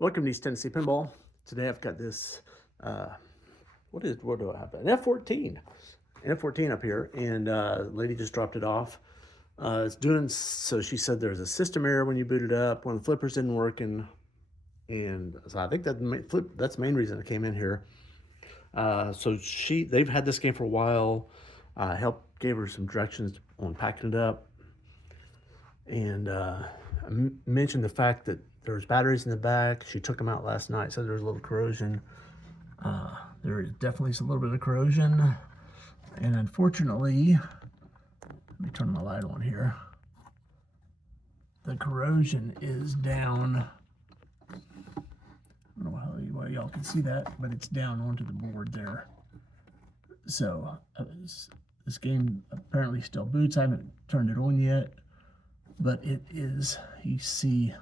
Welcome to East Tennessee Pinball. Today I've got this, what do I have? An F-14 up here, and lady just dropped it off. It's doing, so she said there's a system error when you boot it up, when the flippers didn't work, and so I think that's the main reason I came in here. So they've had this game for a while. Gave her some directions on packing it up, and I mentioned the fact that there's batteries in the back. She took them out last night, so there's a little corrosion. There is definitely a little bit of corrosion, and unfortunately, let me turn my light on here. The corrosion is down. I don't know how y'all can see that, but it's down onto the board there. So this game apparently still boots. I haven't turned it on yet, but it is, you see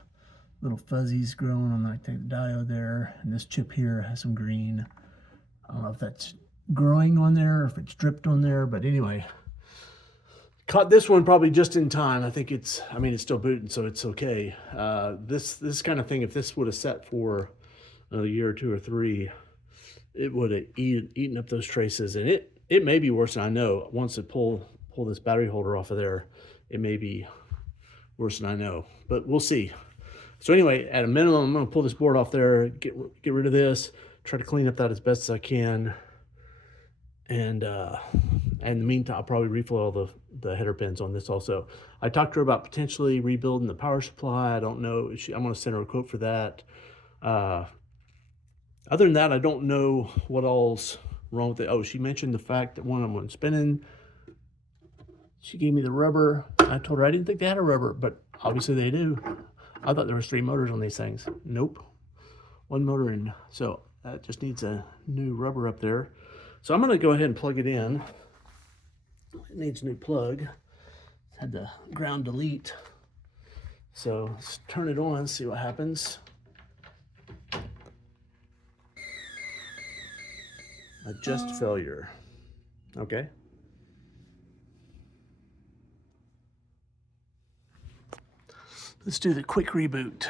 little fuzzies growing on like the diode there, and this chip here has some green. I don't know if that's growing on there or if it's dripped on there, but anyway, caught this one probably just in time. I think it's still booting, so it's okay. This kind of thing, if this would have set for a year or two or three, it would have eaten up those traces, and it may be worse than I know. Once it pull this battery holder off of there, it may be worse than I know, but we'll see. So anyway, at a minimum, I'm going to pull this board off there, get rid of this, try to clean up that as best as I can, and in the meantime, I'll probably refill all the header pins on this also. I talked to her about potentially rebuilding the power supply. I don't know. I'm going to send her a quote for that. Other than that, I don't know what all's wrong with it. Oh, she mentioned the fact that one of them wasn't spinning. She gave me the rubber. I told her I didn't think they had a rubber, but obviously they do. I thought there was 3 motors on these things. Nope. 1 motor, and so that just needs a new rubber up there. So I'm going to go ahead and plug it in. It needs a new plug. Had to ground delete. So let's turn it on, see what happens. Adjust failure. Okay. Let's do the quick reboot.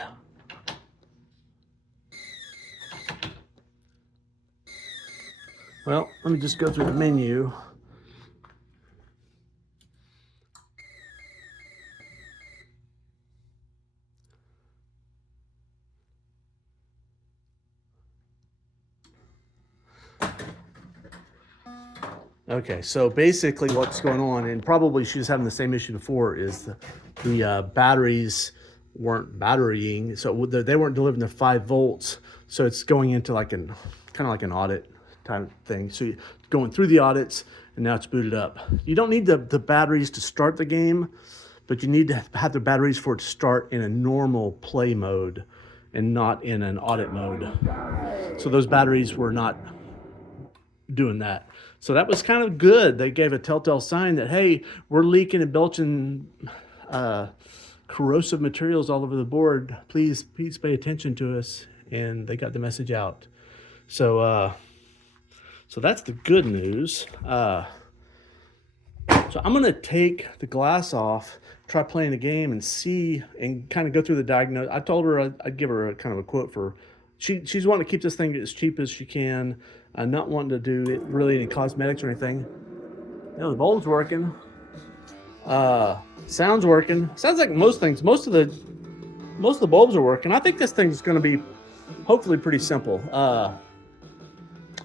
Well, let me just go through the menu. Okay, so basically what's going on, and probably she was having the same issue before, is the batteries weren't batterying, so they weren't delivering the 5 volts, so it's going into like kind of like an audit type thing. So you're going through the audits, and now it's booted up. You don't need the batteries to start the game, but you need to have the batteries for it to start in a normal play mode and not in an audit mode. So those batteries were not doing that. So that was kind of good. They gave a telltale sign that, hey, we're leaking and belching corrosive materials all over the board. Please pay attention to us. And they got the message out. So so that's the good news. So I'm going to take the glass off, try playing the game, and see, and kind of go through the diagnosis. I told her I'd give her a kind of a quote for, she's wanting to keep this thing as cheap as she can, not wanting to do it really any cosmetics or anything. You know, the bulb's working. Sound's working. Sounds like most things. Most of the bulbs are working. I think this thing's going to be hopefully pretty simple.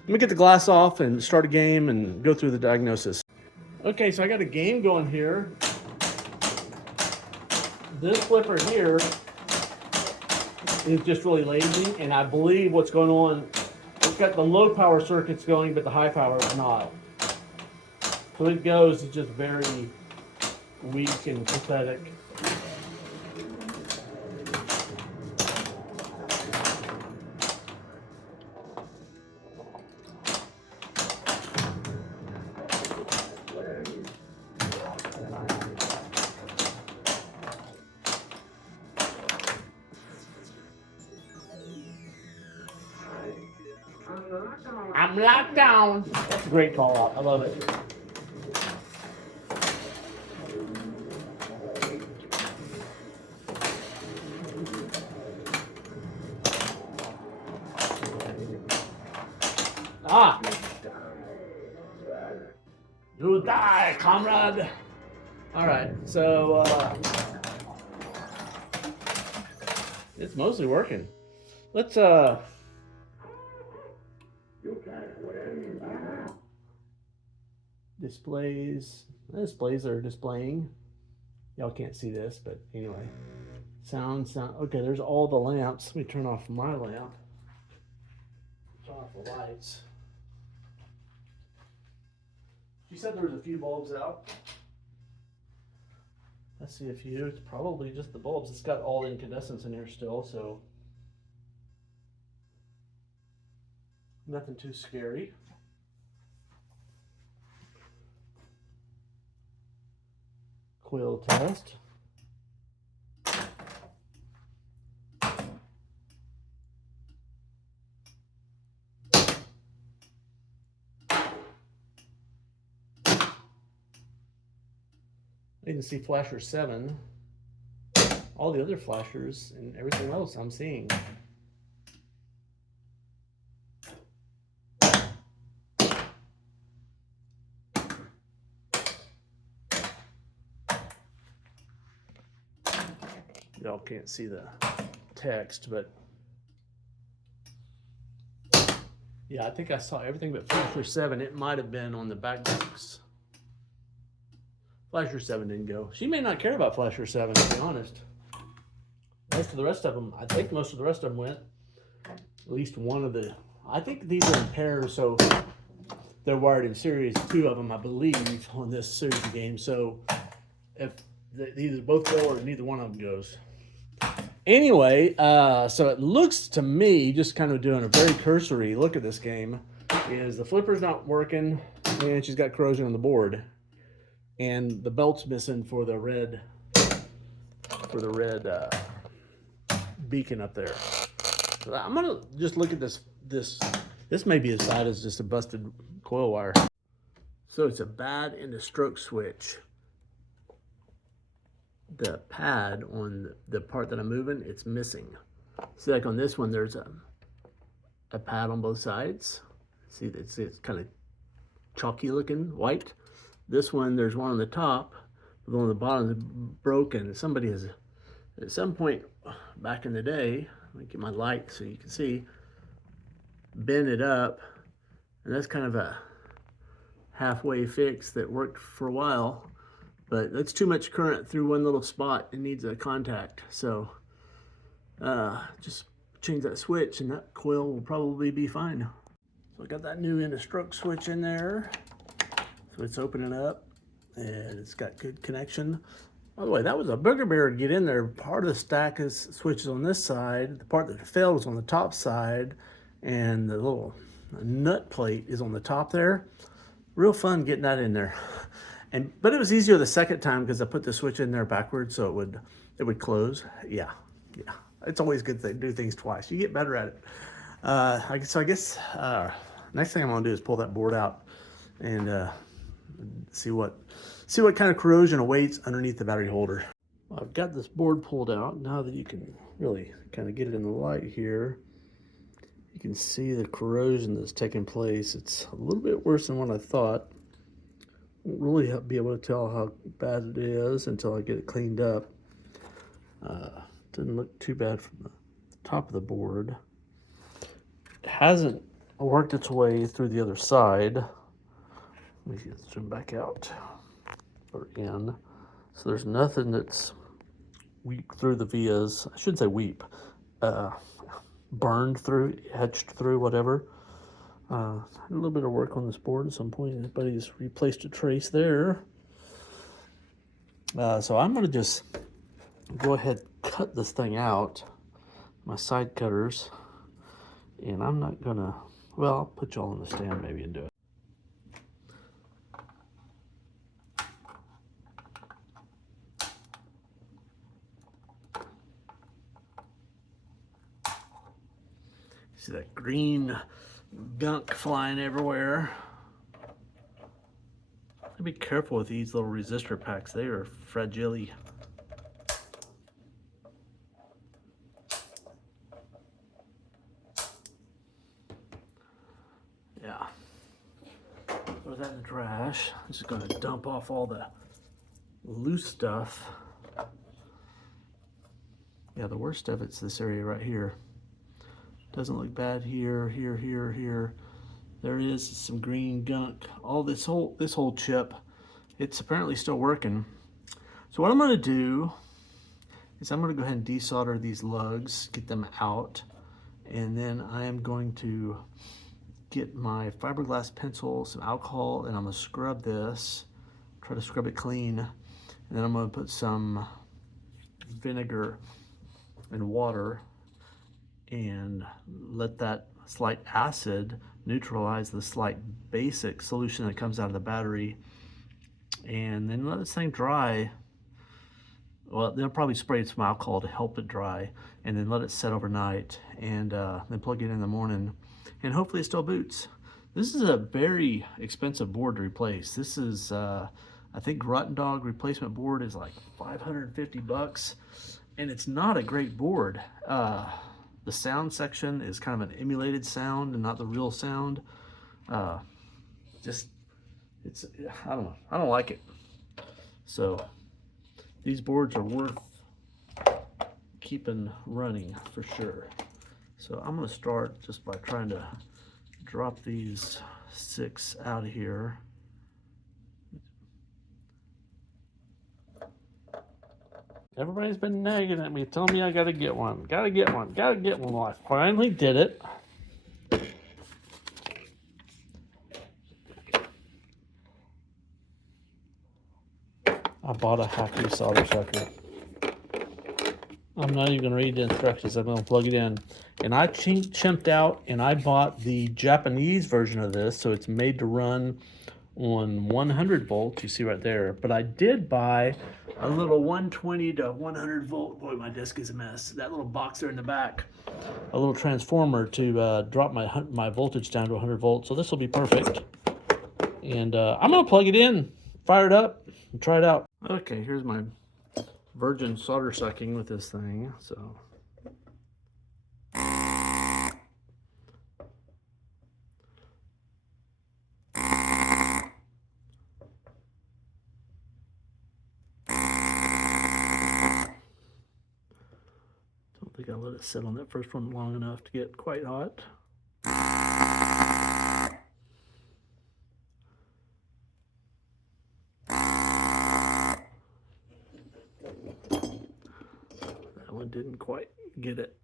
Let me get the glass off and start a game and go through the diagnosis. Okay, so I got a game going here. This flipper here is just really lazy, and I believe what's going on, it's got the low power circuits going, but the high power is not. So it goes, it's just very weak and pathetic. I'm locked down. That's a great call out. I love it. Ah! You die, comrade! Alright, so, it's mostly working. Let's, displays are displaying. Y'all can't see this, but anyway. Sound. Okay, there's all the lamps. Let me turn off my lamp. Turn off the lights. She said there was a few bulbs out. I see a few. It's probably just the bulbs. It's got all the incandescents in here still, so nothing too scary. Coil test. You can see flasher 7. All the other flashers and everything else I'm seeing. Y'all can't see the text, but yeah, I think I saw everything but flasher 7. It might have been on the back box. Flasher 7 didn't go. She may not care about Flasher 7, to be honest. Most of the rest of them, I think most of the rest of them went. At least one of the, I think these are in pairs, so they're wired in series. 2 of them, I believe, on this series of games. So if either both go or neither one of them goes. Anyway, so it looks to me, just kind of doing a very cursory look at this game, is the flipper's not working, and she's got corrosion on the board. And the belt's missing for the red beacon up there. So I'm gonna just look at this. This may be as bad as just a busted coil wire. So it's a bad in the stroke switch. The pad on the part that I'm moving, it's missing. See, like on this one, there's a pad on both sides. See, it's kind of chalky looking, white. This one, there's one on the top, but the one on the bottom is broken. Somebody has, at some point back in the day, let me get my light so you can see, bent it up, and that's kind of a halfway fix that worked for a while, but that's too much current through one little spot. It needs a contact, so just change that switch and that coil will probably be fine. So I got that new inner stroke switch in there. So it's opening up and it's got good connection. By the way, that was a bugbear to get in there. Part of the stack is switches on this side. The part that failed was on the top side, and the little nut plate is on the top there. Real fun getting that in there. But it was easier the second time because I put the switch in there backwards so it would close. Yeah. It's always good to do things twice. You get better at it. So I guess next thing I'm gonna do is pull that board out and see what kind of corrosion awaits underneath the battery holder. Well, I've got this board pulled out. Now that you can really kind of get it in the light here, you can see the corrosion that's taking place. It's a little bit worse than what I thought. Won't really be able to tell how bad it is until I get it cleaned up. Didn't look too bad from the top of the board. It hasn't worked its way through the other side. Let me zoom back out or in. So there's nothing that's weep through the vias. I shouldn't say weep. Burned through, etched through, whatever. A little bit of work on this board at some point. Anybody's replaced a trace there. So I'm going to just go ahead and cut this thing out, my side cutters. And I'm not going to, well, I'll put y'all on the stand maybe and do it. See that green gunk flying everywhere. Be careful with these little resistor packs. They are fragile. Yeah. Throw that in the trash. I'm just gonna dump off all the loose stuff. Yeah, the worst of it's this area right here. Doesn't look bad here, here, here, here. There is some green gunk. All this whole chip, it's apparently still working. So what I'm gonna do is I'm gonna go ahead and desolder these lugs, get them out, and then I am going to get my fiberglass pencil, some alcohol, and I'm gonna scrub this, try to scrub it clean, and then I'm gonna put some vinegar and water and let that slight acid neutralize the slight basic solution that comes out of the battery, and then let this thing dry. Well, they'll probably spray some alcohol to help it dry, and then let it set overnight, and then plug it in the morning, and hopefully it still boots. This is a very expensive board to replace. This is, I think Rotten Dog replacement board is like 550 bucks, and it's not a great board. The sound section is kind of an emulated sound and not the real sound. I don't know, I don't like it. So these boards are worth keeping running for sure. So I'm gonna start just by trying to drop these 6 out of here. Everybody's been nagging at me, telling me I gotta get one, gotta get one, gotta get one. Well, I finally did it. I bought a hacky solder sucker. I'm not even gonna read the instructions, I'm gonna plug it in. And I chimped out and I bought the Japanese version of this, so it's made to run on 100 volts, you see right there. But I did buy a little 120 to 100 volt, boy, my desk is a mess. That little box there in the back, a little transformer to drop my voltage down to 100 volts. So this will be perfect. And I'm gonna plug it in, fire it up, and try it out. Okay, here's my virgin solder sucking with this thing, so. I think I let it sit on that first one long enough to get quite hot. That one didn't quite get it.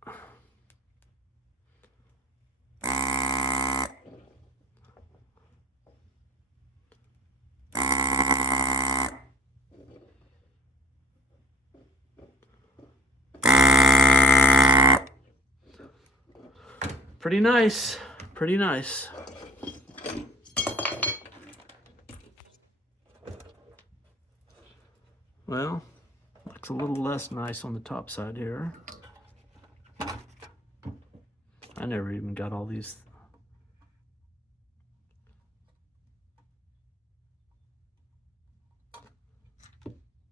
Pretty nice, pretty nice. Well, looks a little less nice on the top side here. I never even got all these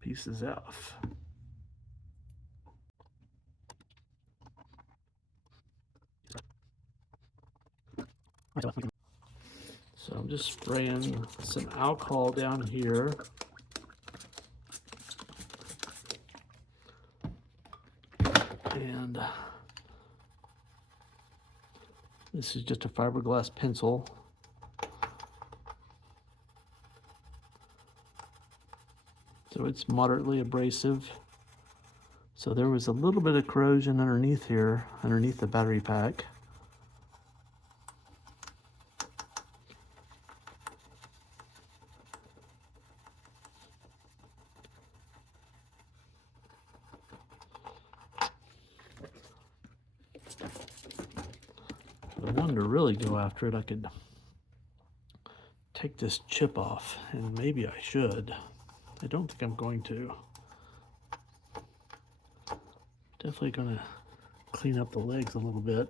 pieces off. So I'm just spraying some alcohol down here. And this is just a fiberglass pencil. So it's moderately abrasive. So there was a little bit of corrosion underneath here, underneath the battery pack. If I wanted to really go after it, I could take this chip off, and maybe I should. I don't think I'm going to. Definitely gonna clean up the legs a little bit.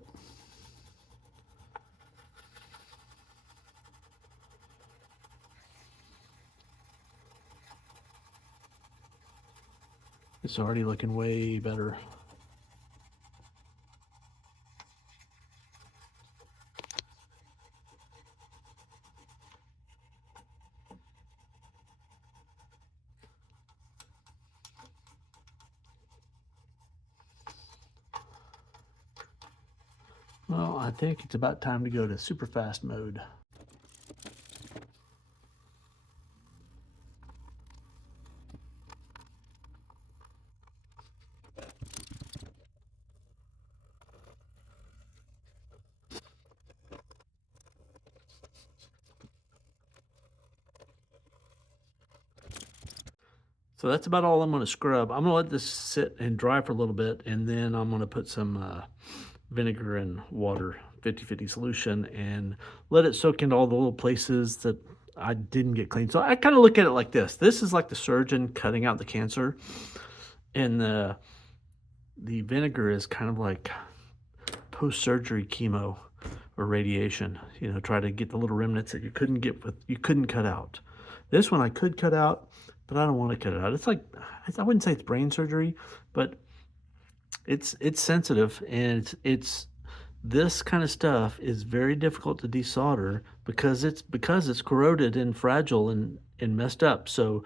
It's already looking way better. Well, I think it's about time to go to super fast mode. So that's about all I'm going to scrub. I'm going to let this sit and dry for a little bit, and then I'm going to put some vinegar and water, 50-50 solution, and let it soak into all the little places that I didn't get clean. So I kind of look at it like this. This is like the surgeon cutting out the cancer, and the vinegar is kind of like post-surgery chemo or radiation. You know, try to get the little remnants that you couldn't cut out. This one I could cut out, but I don't want to cut it out. It's like, I wouldn't say it's brain surgery, but it's sensitive, and it's this kind of stuff is very difficult to desolder because it's corroded and fragile and messed up. So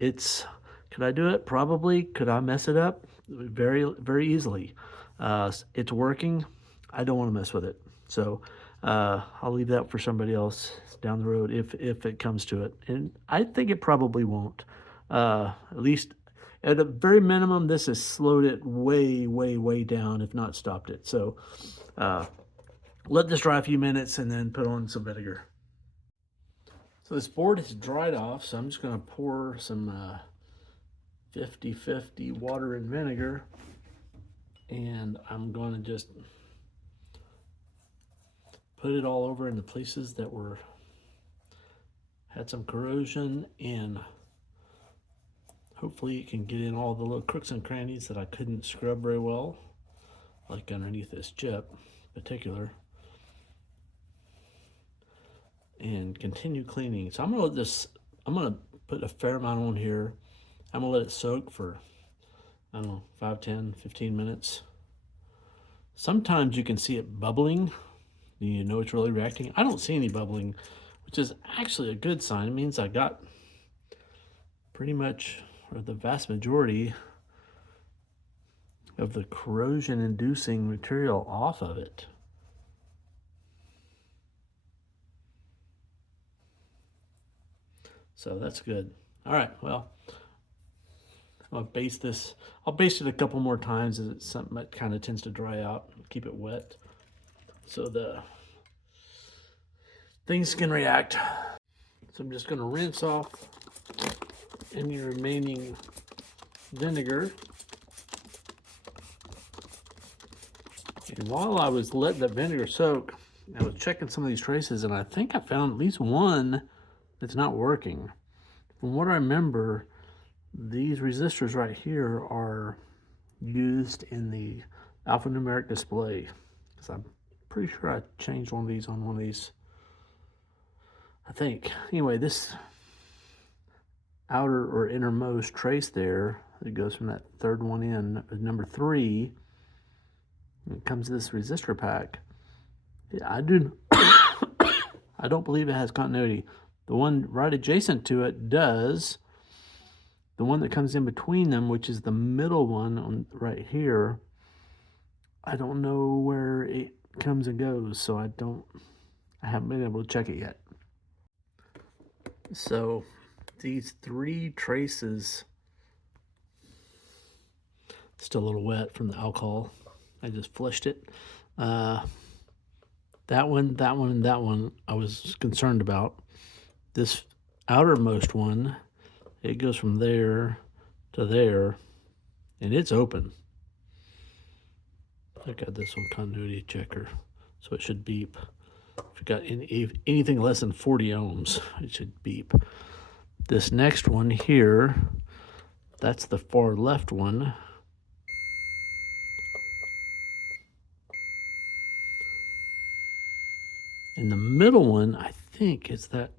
could I do it? Probably. Could I mess it up? Very, very easily. It's working. I don't want to mess with it. So I'll leave that for somebody else down the road if it comes to it. And I think it probably won't. At least at a very minimum, this has slowed it way, way, way down, if not stopped it. So let this dry a few minutes and then put on some vinegar. So this board has dried off, so I'm just going to pour some 50-50 water and vinegar, and I'm going to just put it all over in the places that had some corrosion, and hopefully it can get in all the little crooks and crannies that I couldn't scrub very well, like underneath this chip in particular, and continue cleaning. So I'm gonna put a fair amount on here. I'm gonna let it soak for, I don't know, 5, 10, 15 minutes. Sometimes you can see it bubbling. You know it's really reacting. I don't see any bubbling, which is actually a good sign. It means I got pretty much, or the vast majority of the corrosion-inducing material off of it. So that's good. All right, well, I'll baste this. I'll baste it a couple more times as it's something that kind of tends to dry out. Keep it wet so the things can react. So I'm just going to rinse off any remaining vinegar. And while I was letting the vinegar soak, I was checking some of these traces, and I think I found at least one that's not working. From what I remember, these resistors right here are used in the alphanumeric display, because I'm pretty sure I changed one of these on one of these, I think. Anyway, this outer or innermost trace there, it goes from that third one in, number 3, it comes to this resistor pack. I don't believe it has continuity. The one right adjacent to it does. The one that comes in between them, which is the middle one on right here, I don't know where it comes and goes, so I haven't been able to check it yet. So these 3 traces, still a little wet from the alcohol. I just flushed it. That one, and that one I was concerned about. This outermost one, it goes from there to there, and it's open. I got this on continuity checker, so it should beep. If you got anything less than 40 ohms, it should beep. This next one here, that's the far left one. And the middle one, I think is that.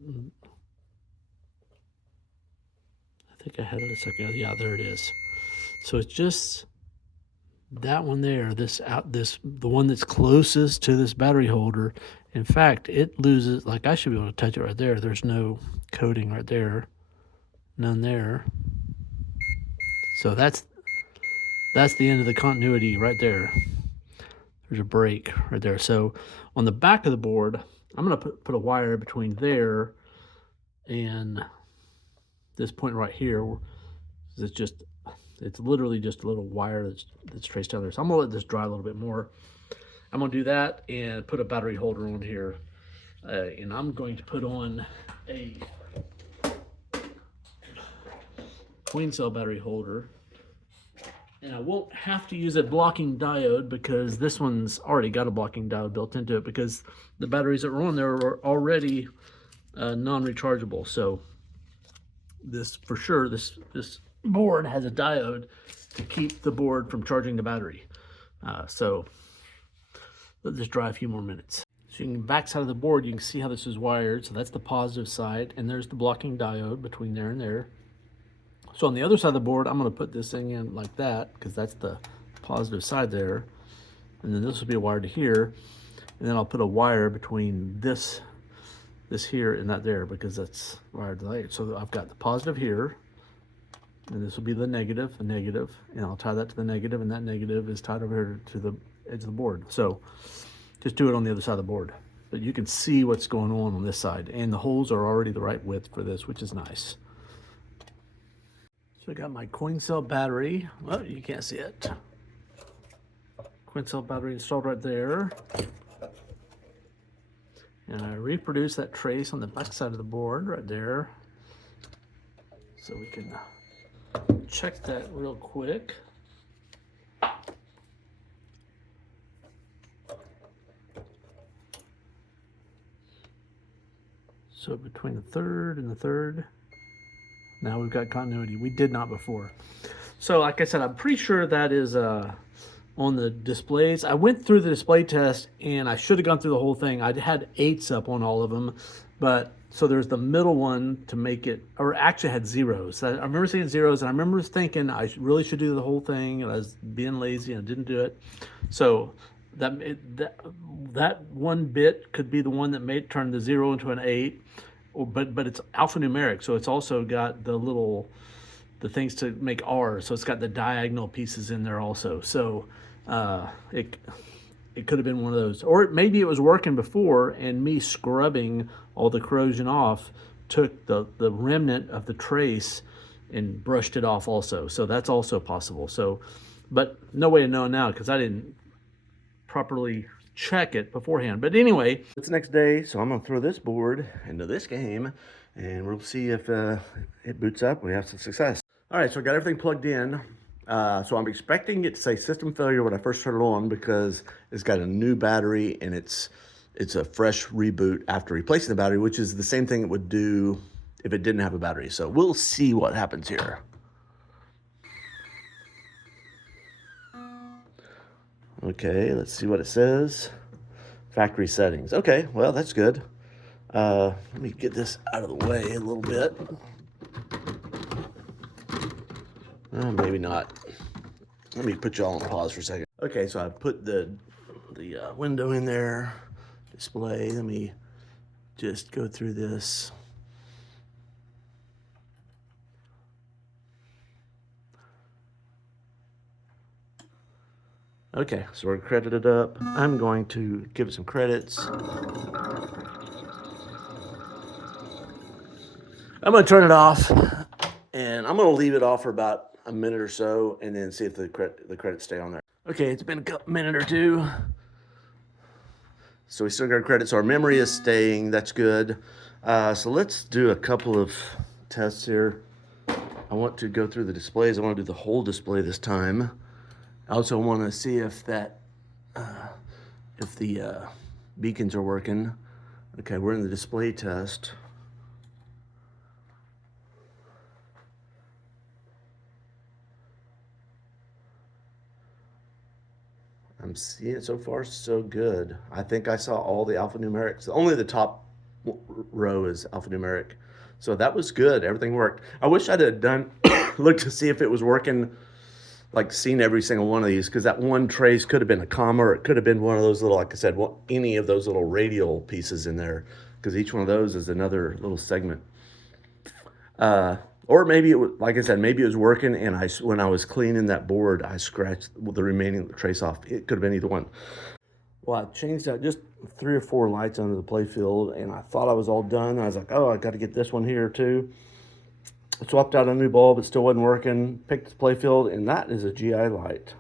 I think I had it a second. Yeah, there it is. So it's just that one there, the one that's closest to this battery holder. In fact, it loses, like I should be able to touch it right there. There's no coating right there. None there. So that's the end of the continuity right there. there's a break right there. So on the back of the board, I'm going to put a wire between there and this point right here. It's literally just a little wire that's traced down there. So I'm gonna let this dry a little bit more. I'm gonna do that and put a battery holder on here. And I'm going to put on a queen cell battery holder. And I won't have to use a blocking diode because this one's already got a blocking diode built into it because the batteries that were on there were already non-rechargeable. So this, for sure, this board has a diode to keep the board from charging the battery. So let this dry a few more minutes. So you can back side of the board, you can see how this is wired. So that's the positive side, and there's the blocking diode between there and there. So on the other side of the board, I'm going to put this thing in like that because that's the positive side there. And then this will be wired to here. And then I'll put a wire between this here and that there because that's wired to that. So I've got the positive here. And this will be the negative, and I'll tie that to the negative, and that negative is tied over here to the edge of the board. So just do it on the other side of the board. But you can see what's going on this side. And the holes are already the right width for this, which is nice. So I got my coin cell battery. Well, you can't see it. Coin cell battery installed right there. And I reproduce that trace on the back side of the board right there. So we can check that real quick. So between the third and the third, now we've got continuity. We did not before. So like I said, I'm pretty sure that is on the displays. I went through the display test and I should have gone through the whole thing. I had 8s up on all of them, but so there's the middle one to make it, or actually had 0s. I remember seeing 0s and I remember thinking I really should do the whole thing, and I was being lazy and I didn't do it. So that one bit could be the one that made turn the 0 into an 8. But it's alphanumeric, so it's also got the things to make R, so it's got the diagonal pieces in there also. So it could have been one of those, or maybe it was working before and me scrubbing all the corrosion off took the remnant of the trace and brushed it off also. So that's also possible. So, but no way to know now because I didn't properly check it beforehand. But anyway, it's the next day, so I'm gonna throw this board into this game and we'll see if it boots up. We have some success. All right, so I got everything plugged in. So I'm expecting it to say system failure when I first turn it on because it's got a new battery and it's a fresh reboot after replacing the battery, which is the same thing it would do if it didn't have a battery. So we'll see what happens here. Okay, let's see what it says. Factory settings. Okay, well, that's good. Let me get this out of the way a little bit. Maybe not. Let me put y'all on pause for a second. Okay, so I put the window in there, display. Let me just go through this. Okay, so we're credited up. I'm going to give it some credits. I'm going to turn it off, and I'm going to leave it off for about a minute or so, and then see if the credits stay on there. Okay, it's been a minute or two. So we still got credits. So our memory is staying. That's good. So let's do a couple of tests here. I want to go through the displays. I want to do the whole display this time. I also want to see if the beacons are working. Okay, we're in the display test. I'm seeing it so far so good. I think I saw all the alphanumerics. Only the top row is alphanumeric. So that was good. Everything worked. I wish I'd have done looked to see if it was working, like seen every single one of these, because that one trace could have been a comma, or it could have been one of those little, like I said, any of those little radial pieces in there, because each one of those is another little segment. Or maybe it was, like I said, maybe it was working, and when I was cleaning that board, I scratched the remaining trace off. It could have been either one. Well, I changed out just 3 or 4 lights under the playfield, and I thought I was all done. I was like, oh, I got to get this one here too. I swapped out a new bulb, it still wasn't working. Picked the playfield, and that is a GI light.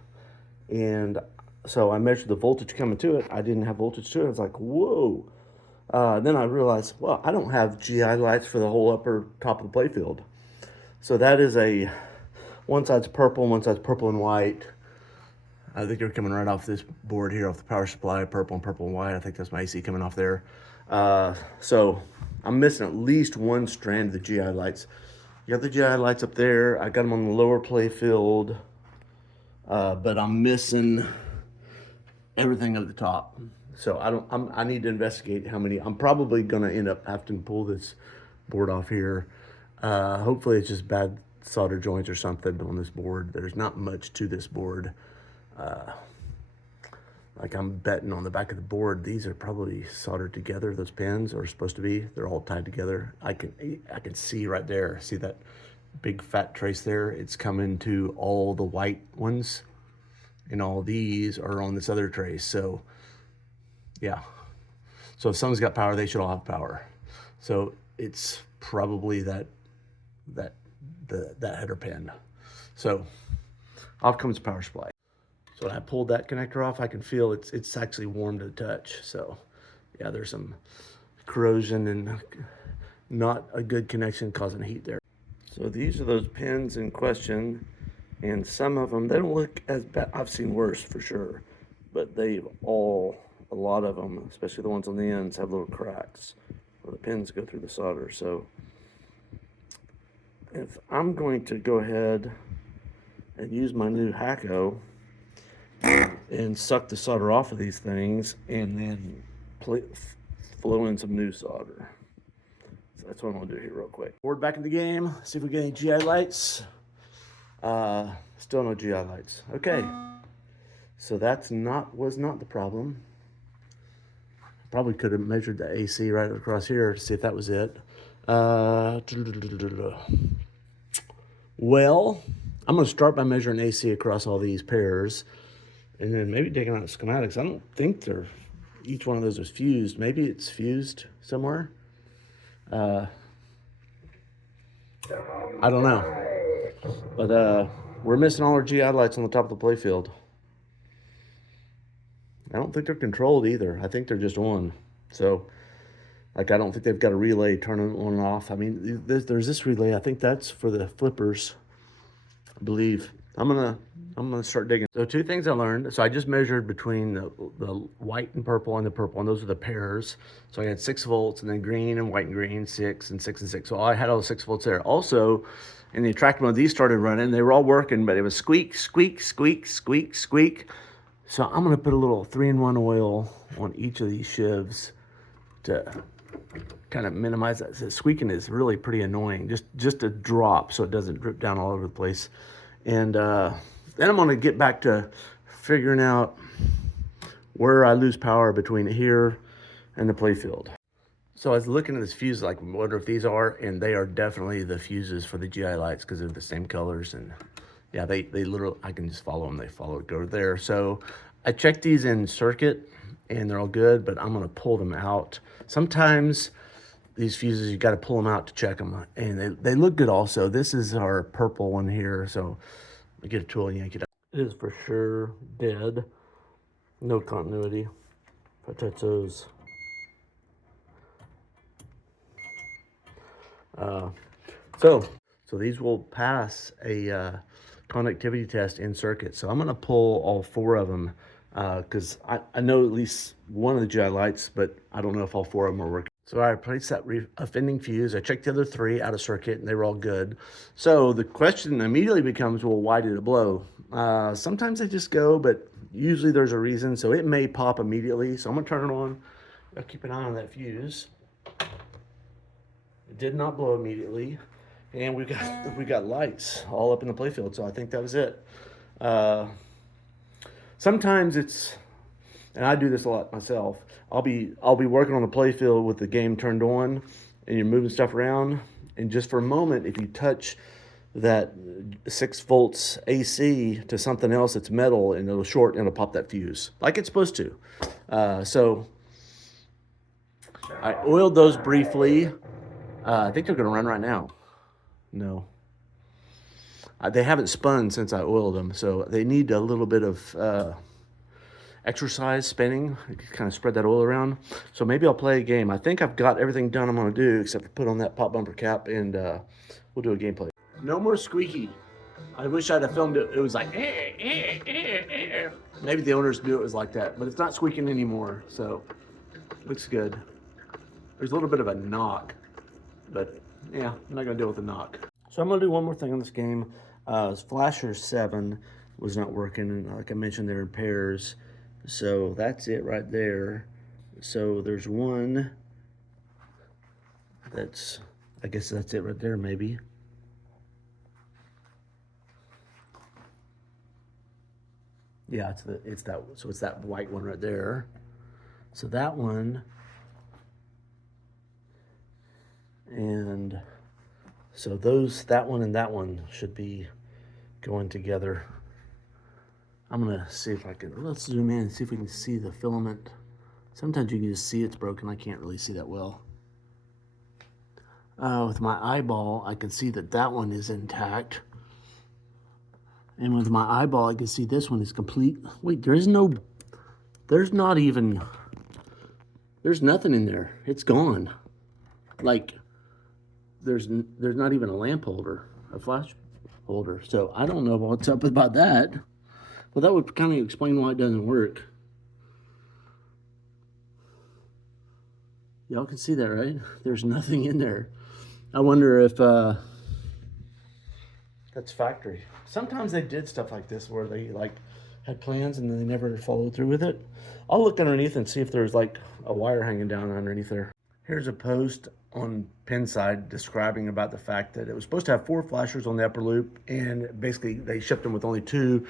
And so I measured the voltage coming to it. I didn't have voltage to it. I was like, whoa. Then I realized, well, I don't have GI lights for the whole upper top of the playfield. So that is one side's purple, one side's purple and white. I think they're coming right off this board here, off the power supply, purple and white. I think that's my AC coming off there. So I'm missing at least one strand of the GI lights. You got the GI lights up there. I got them on the lower playfield, but I'm missing everything at the top. So I need to investigate how many. I'm probably gonna end up having to pull this board off here. Hopefully it's just bad solder joints or something on this board. There's not much to this board. Like I'm betting on the back of the board, these are probably soldered together. Those pins are supposed to be. They're all tied together. I can see right there. See that big fat trace there? It's coming to all the white ones, and all these are on this other trace. So yeah. So if someone's got power, they should all have power. So it's probably that header pin. So off comes the power supply. So when I pulled that connector off, I can feel it's actually warm to the touch. So yeah, there's some corrosion and not a good connection causing heat there. So these are those pins in question, and some of them, they don't look as bad. I've seen worse for sure, but a lot of them, especially the ones on the ends, have little cracks where the pins go through the solder. So if I'm going to go ahead and use my new Hacko and suck the solder off of these things and then flow in some new solder. So that's what I'm gonna do here real quick. Board back in the game, see if we get any GI lights. Still no GI lights. Okay, so was not the problem. Probably could have measured the AC right across here to see if that was it. Well, I'm gonna start by measuring AC across all these pairs, and then maybe taking out the schematics. I don't think each one of those is fused. Maybe it's fused somewhere. I don't know. But we're missing all our GI lights on the top of the playfield. I don't think they're controlled either. I think they're just on. So, like, I don't think they've got a relay turning on and off. I mean, there's this relay. I think that's for the flippers, I believe. I'm gonna start digging. So 2 things I learned. So I just measured between the white and purple and the purple, and those are the pairs. So I had 6 volts, and then green and white and green, 6 and 6 and 6. So I had all the 6 volts there. Also, in the attractor mode, these started running. They were all working, but it was squeak, squeak, squeak, squeak, squeak. So I'm gonna put a little 3-in-1 oil on each of these shivs to kind of minimize that. So squeaking is really pretty annoying. Just a drop so it doesn't drip down all over the place. And then I'm gonna get back to figuring out where I lose power between here and the playfield. So I was looking at this fuse, like, wonder if these are, and they are definitely the fuses for the GI lights because they're the same colors. And yeah, they literally, I can just follow them. They go there. So I checked these in circuit and they're all good, but I'm gonna pull them out. Sometimes these fuses, you gotta pull them out to check them, and they look good also. This is our purple one here, so I get a tool and yank it out. It is for sure dead. No continuity. If I touch those. So these will pass a conductivity test in circuit. So I'm gonna pull all 4 of them because I know at least one of the GI lights, but I don't know if all 4 of them are working. So I replaced that offending fuse. I checked the other 3 out of circuit and they were all good. So the question immediately becomes, well, why did it blow? Sometimes they just go, but usually there's a reason. So it may pop immediately. So I'm gonna turn it on. I'll keep an eye on that fuse. It did not blow immediately. And we got lights all up in the playfield. So I think that was it. Sometimes it's, and I do this a lot myself, I'll be working on the playfield with the game turned on and you're moving stuff around, and just for a moment, if you touch that 6 volts AC to something else that's metal, and it'll short and it'll pop that fuse like it's supposed to. So I oiled those briefly. I think they're going to run right now. No. They haven't spun since I oiled them, so they need a little bit of exercise spinning. Kind of spread that oil around. So maybe I'll play a game. I think I've got everything done I'm going to do except for put on that pop bumper cap, and we'll do a gameplay. No more squeaky. I wish I'd have filmed it. It was like, maybe the owners knew it was like that, but it's not squeaking anymore, so looks good. There's a little bit of a knock, but yeah, I'm not going to deal with the knock. So I'm going to do one more thing on this game. Flasher 7 was not working, and like I mentioned, they're in pairs. So that's it right there. So there's one that's, I guess that's it right there, maybe. Yeah, it's that, so it's that white one right there. So that one, and so that one and that one should be going together. I'm gonna see if I can, let's zoom in and see if we can see the filament. Sometimes you can just see it's broken. I can't really see that well. With my eyeball, I can see that one is intact. And with my eyeball, I can see this one is complete. Wait, there's nothing in there. It's gone. Like, there's not even a lamp holder, a flash holder. So I don't know what's up about that. Well, that would kind of explain why it doesn't work. Y'all can see that, right? There's nothing in there. I wonder if that's factory. Sometimes they did stuff like this where they like had plans and then they never followed through with it. I'll look underneath and see if there's like a wire hanging down underneath there. Here's a post on Pinside describing about the fact that it was supposed to have 4 flashers on the upper loop, and basically they shipped them with only 2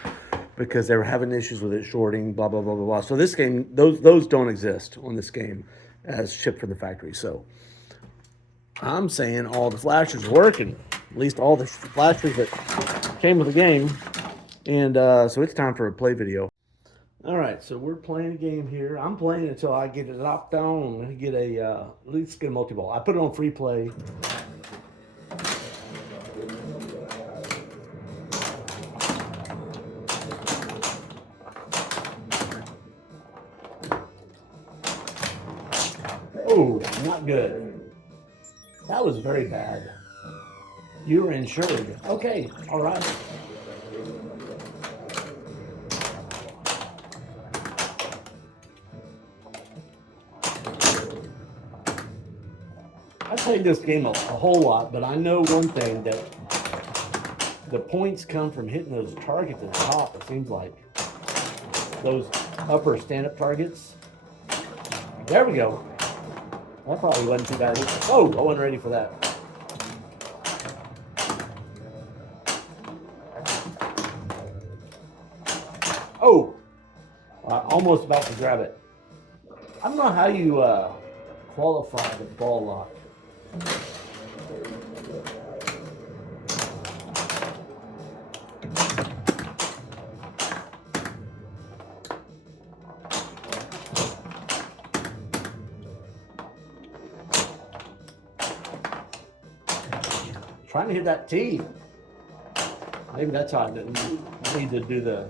because they were having issues with it shorting, blah, blah, blah, blah, blah. So this game, those don't exist on this game as shipped from the factory. So I'm saying all the flashers are working, at least all the flashers that came with the game. And so it's time for a play video. All right, so we're playing a game here. I'm playing until I get it locked on and get at least get a multi-ball. I put it on free play. Oh, not good. That was very bad. You were insured. Okay, all right. I played this game a whole lot, but I know one thing, that the points come from hitting those targets at the top, it seems like. Those upper stand-up targets. There we go. That probably wasn't too bad. Oh, I wasn't ready for that. Oh, almost about to grab it. I don't know how you qualify the ball lock. Trying to hit that tee. Maybe that's how I didn't need to do the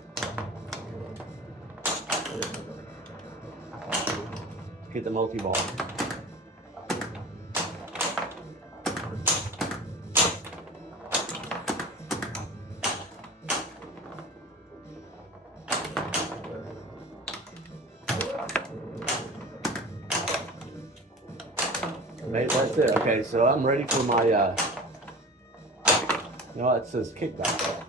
get the multi-ball. Maybe that's it. Okay, so I'm ready for my no, it says kickback.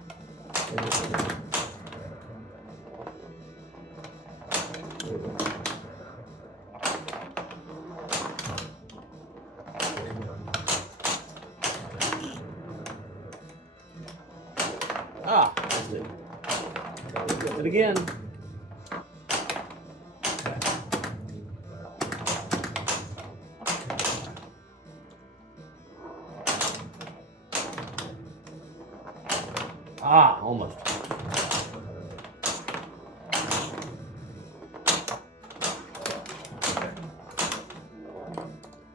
Ah, that's it. Get it again. Ah, almost.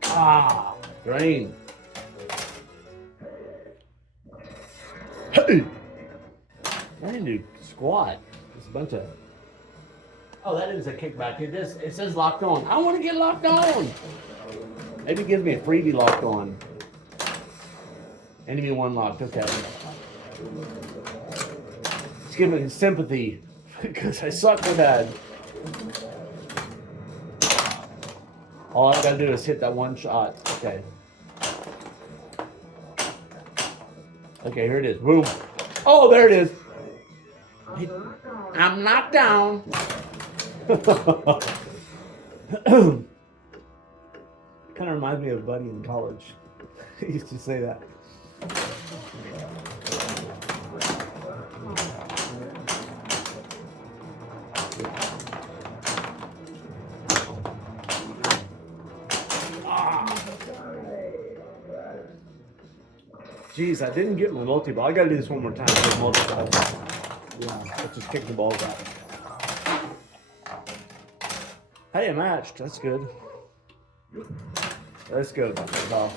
Ah, drain. Hey! I need to squat. It's a bunch of. Oh, that is a kickback. It says locked on. I want to get locked on. Maybe it gives me a freebie locked on. Enemy one locked. Okay. Let's give me sympathy because I suck with that. All I gotta do is hit that one shot. Okay. Okay, here it is. Boom. Oh, there it is. I'm knocked down. Kind of reminds me of a buddy in college. He used to say that. Jeez, I didn't get my multi-ball. I gotta do this one more time. Yeah, let's just kick the balls out. Hey, I matched. That's good. That's good. That's off.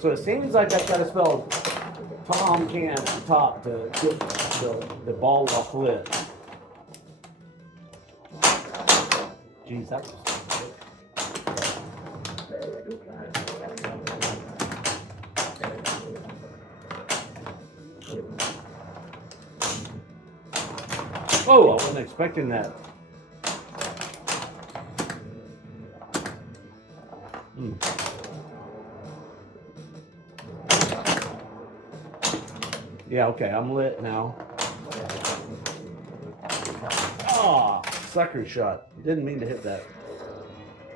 So it seems like I've got to spell Tom can at the top to get the ball off the lid. Jeez, that was. Oh, I wasn't expecting that. Yeah, okay, I'm lit now. Ah, sucker shot. Didn't mean to hit that.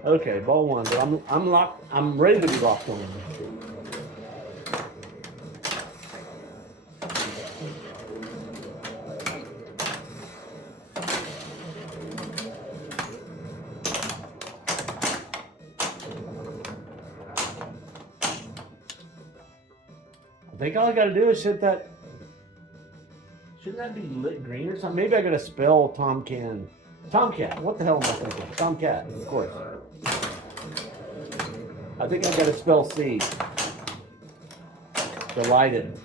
Okay, ball one, but I'm locked. I'm ready to be locked on. I think all I gotta do is hit that. Shouldn't that be lit green or something? Maybe I gotta spell Tomcat. Tomcat. What the hell am I thinking? Tomcat, of course. I think I gotta spell C. Delighted.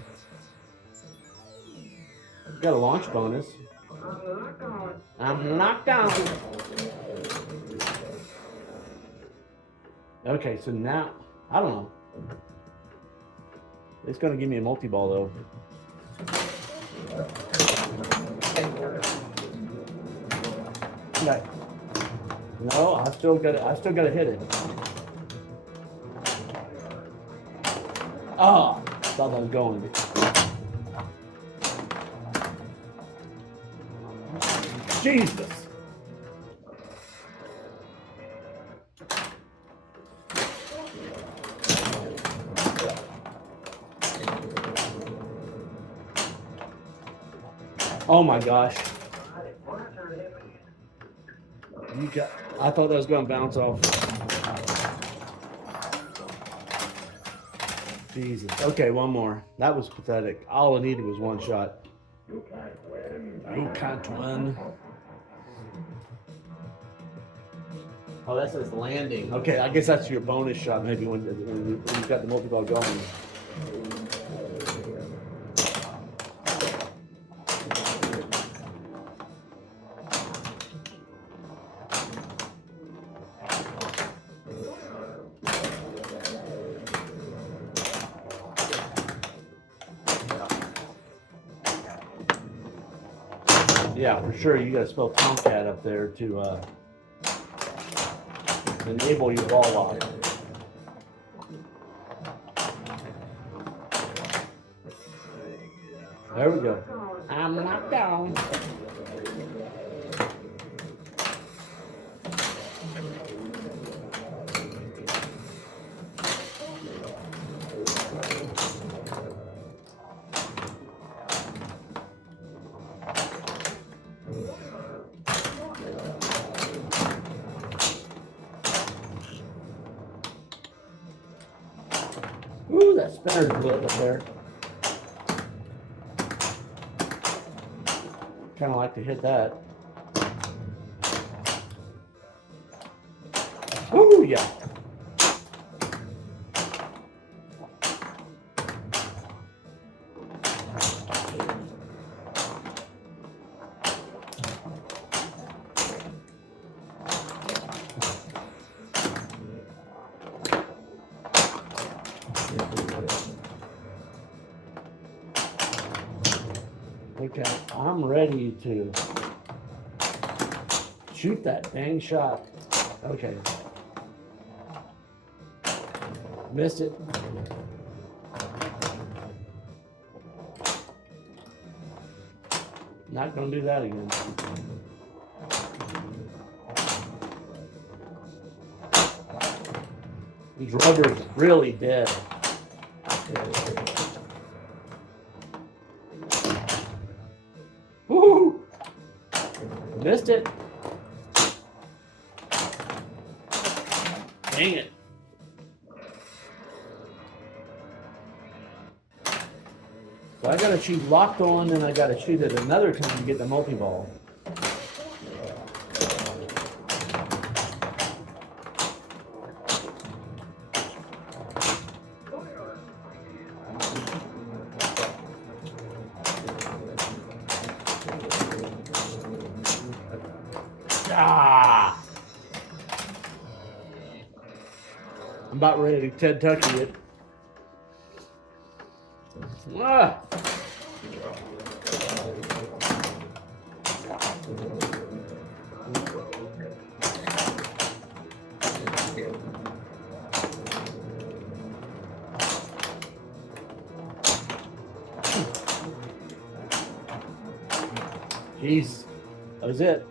Got a launch bonus. I'm knocked down. Okay, so now I don't know. It's gonna give me a multi-ball though. Okay. No, I still gotta hit it. Oh, thought I was going. Jesus. Oh my gosh. I thought that was going to bounce off. Jesus. Okay, one more. That was pathetic. All I needed was one shot. You can't win. Oh, that says landing. Okay, I guess that's your bonus shot maybe when you've got the multi-ball going. Yeah, for sure. You got to spell Tomcat up there to enable your ball lock. There we go. I'm knocked down. Ooh, that spinner's lit up there. kind of like to hit that. Ooh, yeah. Okay, I'm ready to shoot that dang shot. Okay. Missed it. Not gonna do that again. These rubbers really dead. Woo! Missed it. Dang it. So I gotta shoot locked on, and I gotta shoot it another time to get the multi-ball. Ah! I'm about ready to Ted Tucky it. Ah! Jeez, that was it.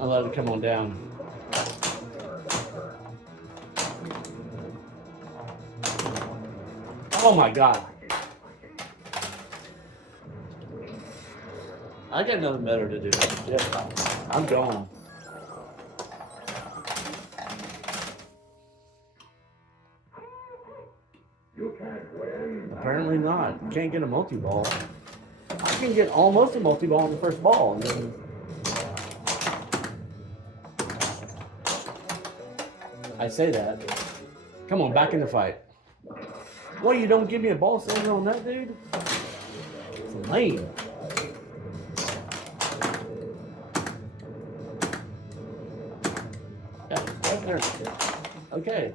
I'll let it come on down. Oh my God. I got nothing better to do. Yeah, I'm gone. Apparently not. Can't get a multi-ball. I can get almost a multi-ball on the first ball. And then I say that. Come on, back in the fight. Well, you don't give me a ball saver on that, dude? It's lame. Yeah, right there. Okay.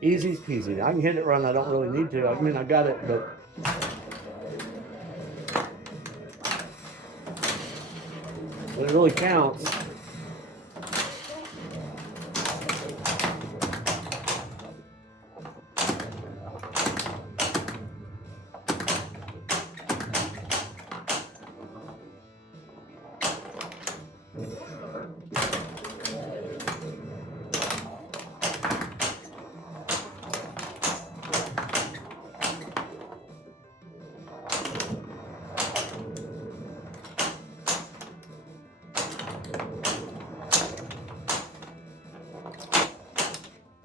Easy peasy. I can hit it run. I don't really need to. I mean, I got it, but when it really counts.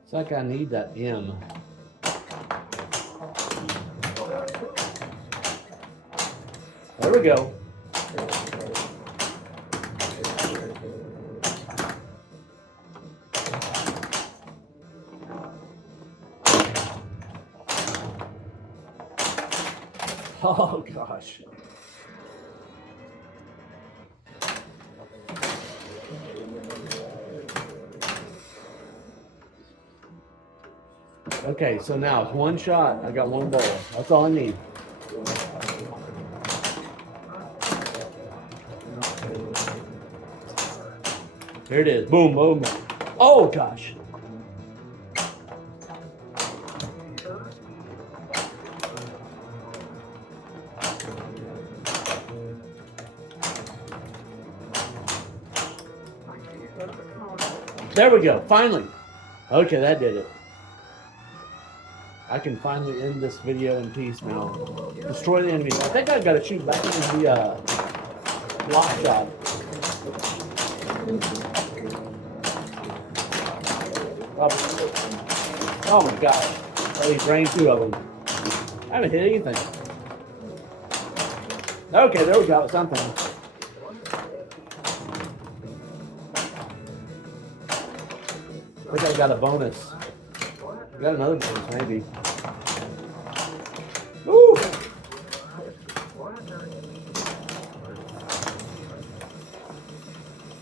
It's like I need that M. There we go. Oh gosh. Okay, so now it's one shot. I got one ball. That's all I need. Here it is. Boom, boom. Oh gosh. There we go. Finally. Okay, that did it. I can finally end this video in peace now. Destroy the enemy. I think I've got to shoot back into the block shot. Oh my gosh. Oh, he drained 2 of them. I haven't hit anything. Okay, there we go. Something. I think I got a bonus. We got another bonus, maybe. Woo!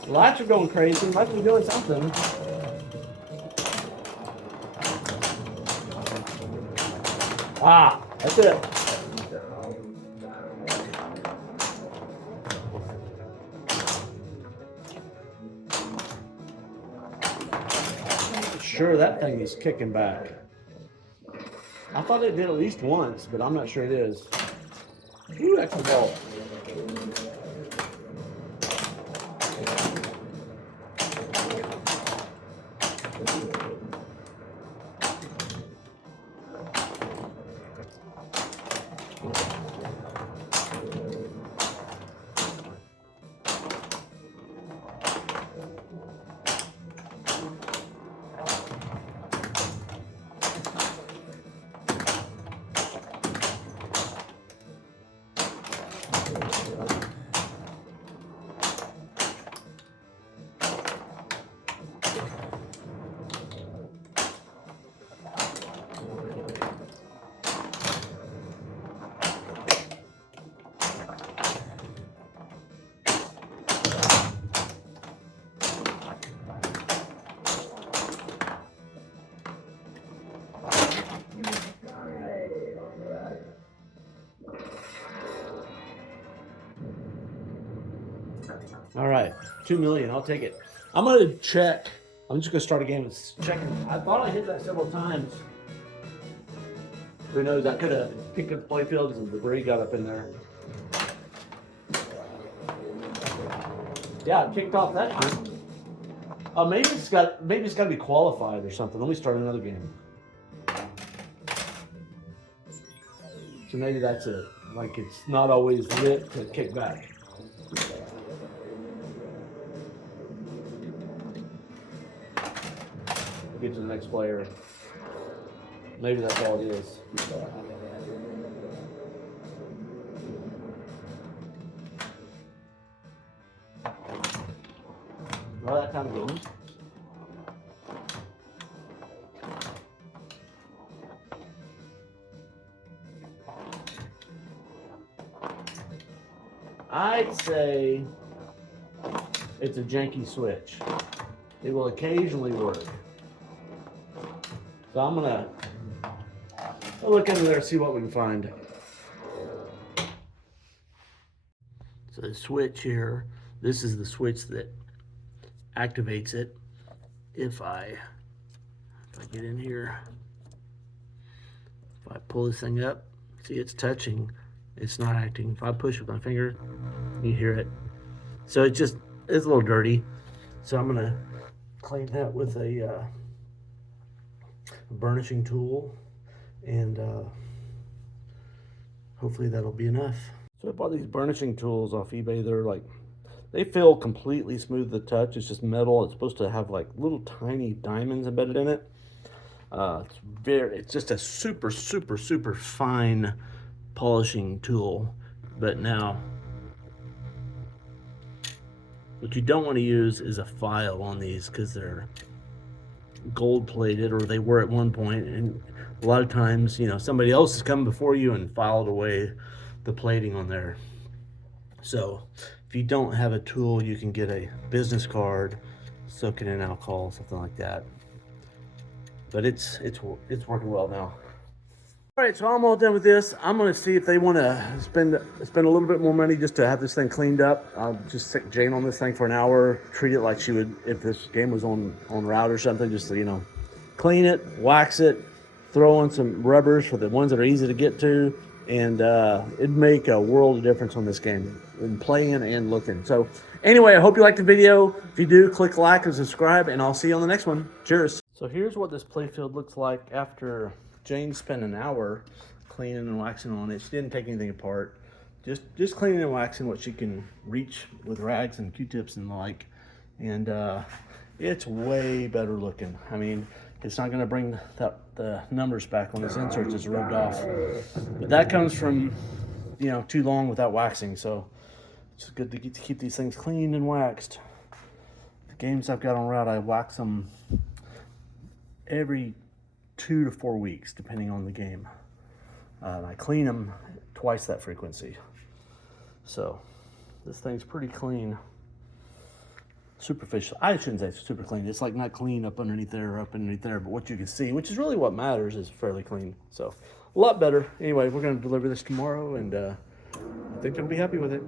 Lights are going crazy. Must be doing something. Ah, that's it. Sure, that thing is kicking back. I thought it did at least once, but I'm not sure it is. Ooh, that's a ball. All right, 2 million. I'll take it. I'm gonna check. I'm just gonna start a game and checking. I thought I hit that several times. Who knows? I could have picked up play fields and debris got up in there. Yeah, it kicked off that time. Maybe it's got to be qualified or something. Let me start another game. So maybe that's it. Like it's not always lit to kick back. Get to the next player. Maybe that's all it is. Well, that kind of good. I'd say it's a janky switch. It will occasionally work. So I'm gonna look into there and see what we can find. So the switch here, this is the switch that activates it. If I get in here, if I pull this thing up, see it's touching, it's not acting. If I push with my finger, you hear it. So it's a little dirty. So I'm gonna clean that with a burnishing tool, and hopefully that'll be enough. So I bought these burnishing tools off eBay. They feel completely smooth to the touch. It's just metal. It's supposed to have like little tiny diamonds embedded in it. It's just a super fine polishing tool. But now, what you don't want to use is a file on these, because they're gold plated, or they were at one point, and a lot of times, you know, somebody else has come before you and filed away the plating on there. So if you don't have a tool, you can get a business card, soak it in alcohol, something like that. But it's working well now. All right, so I'm all done with this. I'm gonna see if they want to spend a little bit more money just to have this thing cleaned up. I'll just stick Jane on this thing for an hour, treat it like she would if this game was on route or something. Just to, you know, clean it, wax it, throw on some rubbers for the ones that are easy to get to, and it'd make a world of difference on this game in playing and looking. So anyway, I hope you liked the video. If you do, click like and subscribe, and I'll see you on the next one. Cheers. So here's what this playfield looks like after Jane spent an hour cleaning and waxing on it. She didn't take anything apart. Just cleaning and waxing what she can reach with rags and Q-tips and the like. And it's way better looking. I mean, It's not going to bring the numbers back on this insert that's rubbed off. But that comes from, you know, too long without waxing. So it's good to keep these things clean and waxed. The games I've got on route, I wax them every 2 to 4 weeks, depending on the game. I clean them twice that frequency. So this thing's pretty clean. Superficial. I shouldn't say it's super clean. It's like not clean up underneath there or up underneath there, but what you can see, which is really what matters, is fairly clean. So a lot better. Anyway, we're going to deliver this tomorrow, and I think they'll be happy with it.